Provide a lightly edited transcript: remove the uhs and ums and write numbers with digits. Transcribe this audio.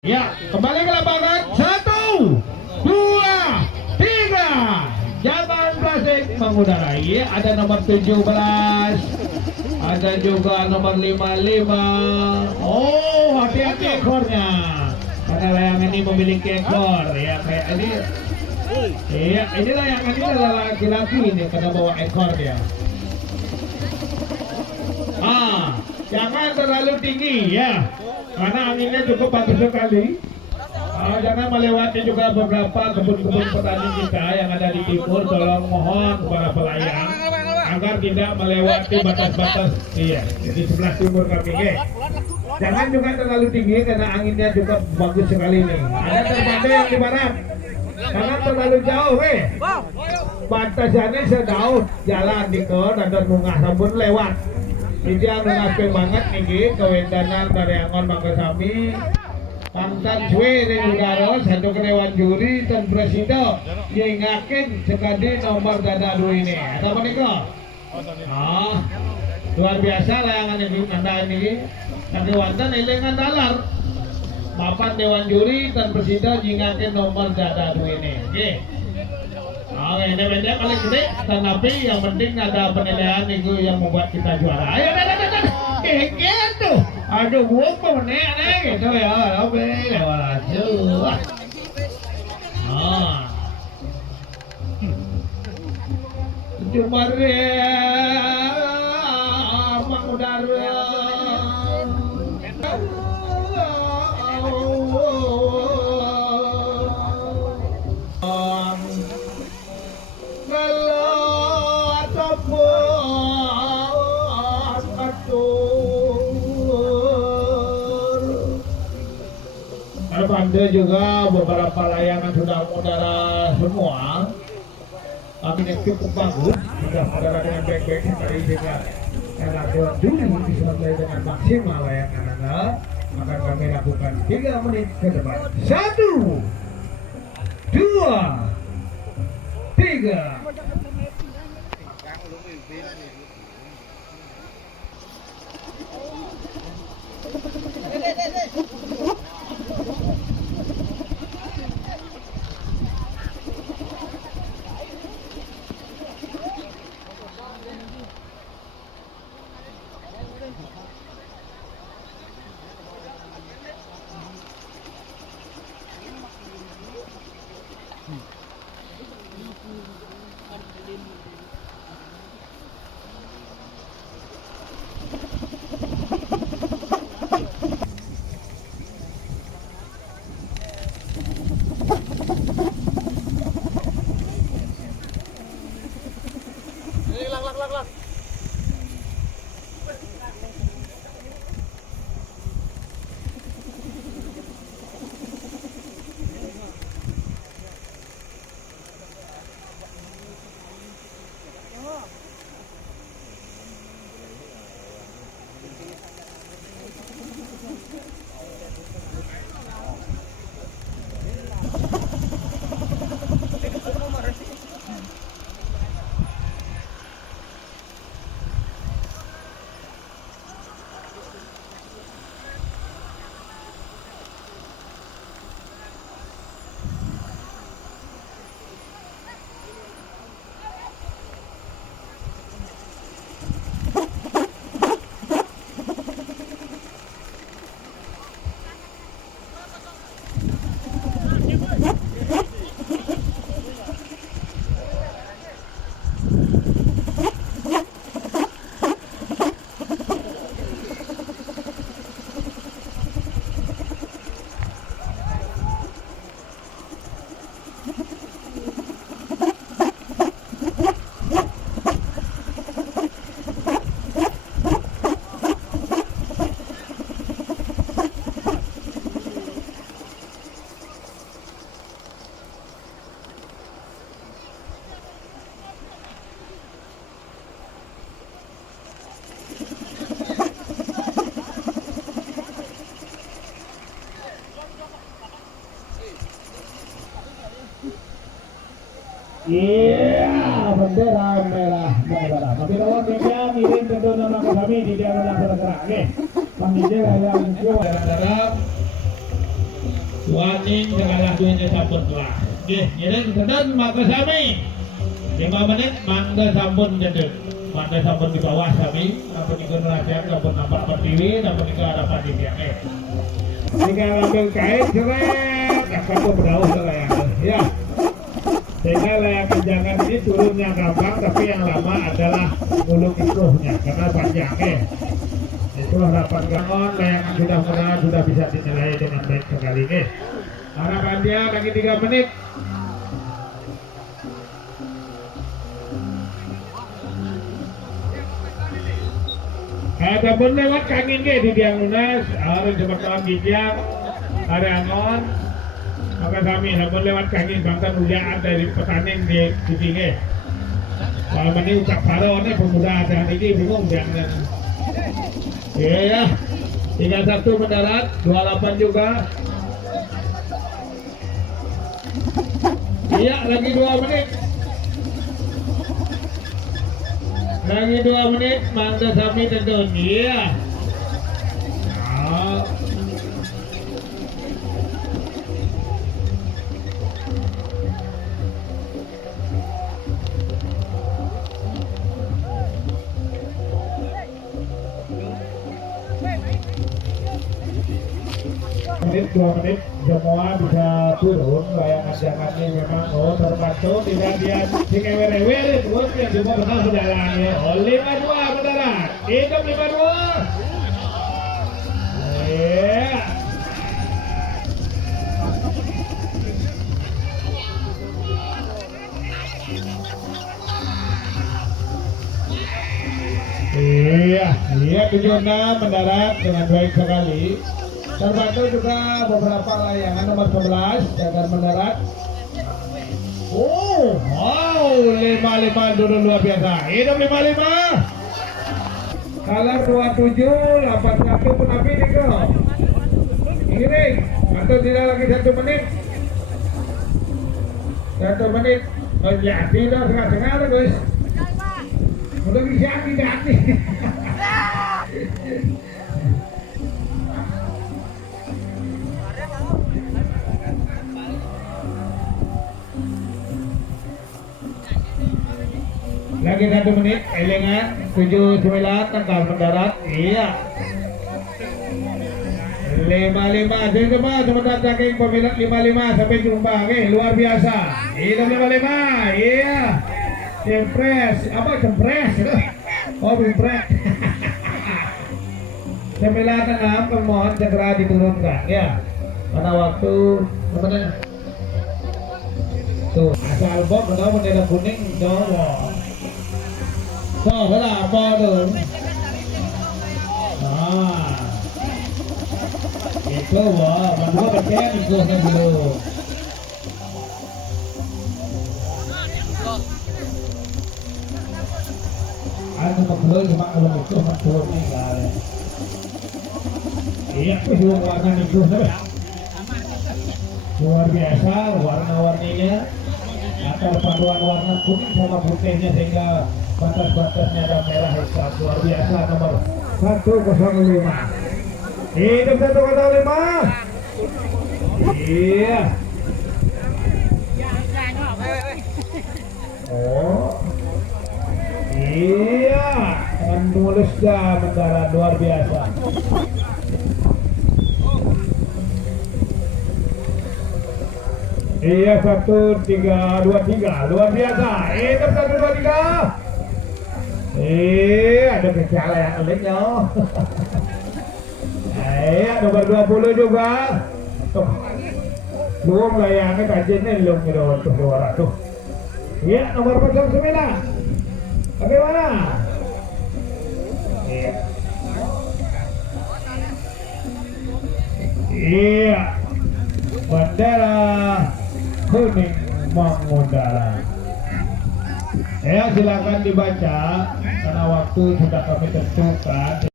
Ya, kembali ke lapangan. 1, 2, 3. Jaman Klasik mengudarai. Ada nomor 17. Ada juga nomor 55. Oh, hati-hati ekornya. Karena layangan ini memiliki ekor. Ya, kayak ini. Iya, ini layangan ini adalah laki-laki ini karena bawa ekor dia. Jangan terlalu tinggi ya. Karena anginnya cukup bagus sekali. Jangan melewati juga beberapa kebun-kebun petani kita yang ada di timur. Tolong mohon para pelayang agar tidak melewati batas-batas di sebelah timur kami. Jangan juga terlalu tinggi karena anginnya juga bagus sekali nih. Ada terbang yang di barat. Jangan terlalu jauh, batasannya sedauh jalan di kon dan bunga sabun lewat. Jadi yang mengaku banget nih kewendanan dari Angon Manggasami. Pangkat suwe di udara satu kedewan juri dan presiden yengakin sekali nomor dada dua ini. Ada apa nih kok? Luar biasa layangan ini anda ini. Tapi wantan ilengan dalar. Papan dewan juri dan presiden yengakin nomor dada dua ini. Oke. Ini beda paling gede, tapi yang penting ada penilaian itu yang membuat kita juara. Ayo, gitu. Aduh, gua mau nih gitu ya. Oke, lewat aja. Cuma mengudara. Ada juga beberapa layangan sudah mengudara semua. Kami cukup bagus, sudah mengudara dengan baik-baik sekali sehingga relatif dulu bisa mulai dengan maksimal layangan Anda. Maka kami lakukan 3 menit ke depan. 1, 2, 3. di dalam bergerak. Pamijil ayam itu dalam waning segala duitnya sampun telah. Jadi sedang maka sami 5 menit mangga sampun jadi. Mangga sampun di bawah sami. Apa ikut latihan, apa nampak berdiri, apa ikut hadapan di pihak. Jika ambil kait, seret, akan berdauh selayang. Ya. Sehingga layak jangan ini turunnya gampang, tapi yang lama adalah muluk ikuhnya karena panjangnya. Itu harapan kangon layangan sudah pernah sudah bisa dinilai dengan baik sekali nih. Harapan dia lagi 3 menit. Ada pun lewat kangin ke di tiang lunas, harus cepat gijang, ada angon. Maka kami namun lewat kangin bangkan ujaan dari petani di sini. Kalau ini ucap paro ini pemuda dan ini bingung jangan. Iya, 31 mendarat, 28 juga. Iya, lagi 2 menit. Lagi 2 menit, mangga sami tendun. Iya. Nah. Menit 2 menit semua bisa turun layangan jangannya memang terbantu tidak dia singewer-wer terus yang semua benar berjalannya 52 mendarat hidup 52 iya 76 mendarat dengan baik sekali. Terbantu juga beberapa layangan nomor 11 akan mendarat. Oh, wow, 55 dulu luar biasa. Hidup 55. Kalar 27, 81 pun api nih kok. Iring, atau tidak lagi 1 menit. 1 menit. Oh ya, tidak setengah-setengah lah guys. Udah bisa tidak nih. Lagi 1 menit, elengan 79 tangkal mendarat, iya 55, semua sementara saking peminat 55 sampai jumpa, luar biasa. Hidup 55, iya Cempres, apa cempres? Oh bimpres 96 pemohon segera diturunkan ya pada waktu namanya tuh asal bom benar bendera kuning jauh. Có phải là bo đường đó itu wah berdua bercek itu kan dulu aku maklum cuma kalau itu maklum nih kali iya aku juga warna itu luar biasa warna-warninya atau paduan warna kuning sama putihnya sehingga batas-batasnya ada merah hitam luar biasa nomor 105 hidup 105 iya oh iya menulisnya mendarat luar biasa iya 1-3-2-3 luar biasa hidup 1-2-3 ada kecala yang eliknya. Nomor 20 juga. Tuh. Luang layangan kajiannya lung gitu tuh 200. Iya, nomor 09. Bagaimana? Iya. Iya. Bendera kuning mengudara. Ya silakan dibaca karena waktu sudah kami tentukan.